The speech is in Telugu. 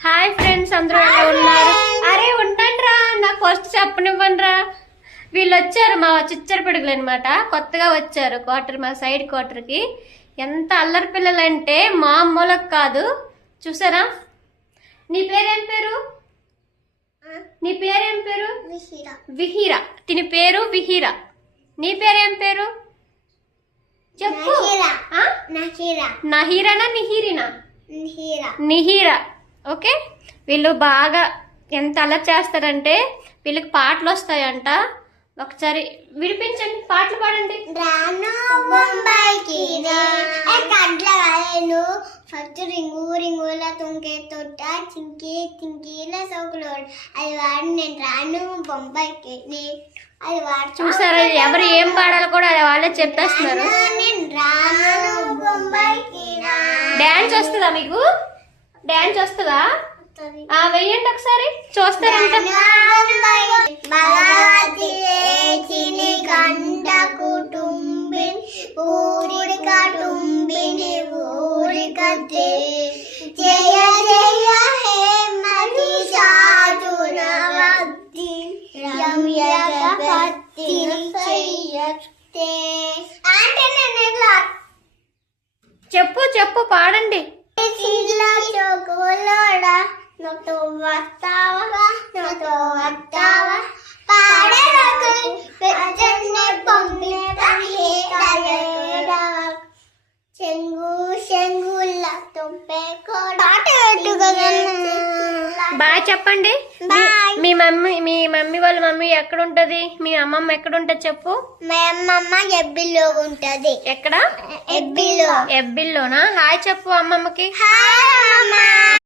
హాయ్ ఫ్రెండ్స్ అందరూ ఎలా ఉన్నారు? అరే ఉండండిరా నాకు ఫస్ట్ చెప్పనివ్వండిరా. వీళ్ళు వచ్చారు మా చిచ్చర పిడుగులు అనమాట కొత్తగా వచ్చారు క్వార్టర్ మా సైడ్ క్వార్టర్కి ఎంత అల్లరి పిల్లలంటే మామూలకు కాదు. చూసారా? నీ పేరేం పేరు? నీ పేరేం పేరు? విహిర. తిని పేరు విహిర. నీ పేరేం పేరు? చెప్పు. నహిర. నహీరనా నిహిరినా? నిహిర. నిహిర. ఓకే? వీళ్ళు బాగా ఎంత అలర్ చేస్తారంటే వీళ్ళకి పాటలు వస్తాయంట. ఒకసారి విడిపించండి పాటలు పాడండి. రాను బొంబాయికి కడ్ల కాయలు ఫస్ట్ రింగు రింగుల తుంకే తొట్ట చింకి చింకీల సోకులు. అది వాడు నేను రాను బొంబాయికి అది వాడు చూసారా ఎవరు ఏం పాడాలో కూడా అది వాళ్ళే చెప్పేస్తున్నారు. నేను రాను బొంబాయికి డాన్స్ వస్తుందా మీకు? డాన్స్ వస్తుందా? ఆ వెయ్యండి ఒకసారి. చూస్తారంట కండ జయ జయ హే మతి సాధున భక్తి రమ్యక భక్తి చెయ్యతే అంటే నేను ఇట్లా చెప్పు చెప్పు పాడండి. chocolora, no to bastaba, no to bastaba para hacerme completa la lloraba. Chengu, chengu, la tompe cora. Bye చెప్పండి. మీ- మమ్మీ మీ మమ్మీ వాళ్ళ మమ్మీ ఎక్కడ ఉంటది మీ అమ్మమ్మ ఎక్కడ ఉంటది చెప్పు. మా అమ్మమ్మ ఎబ్బిలో ఉంటది. ఎక్కడ? ఎబ్బిలో ఎబ్బిల్లోనా? హాయ్ చెప్పు అమ్మమ్మకి. హాయ్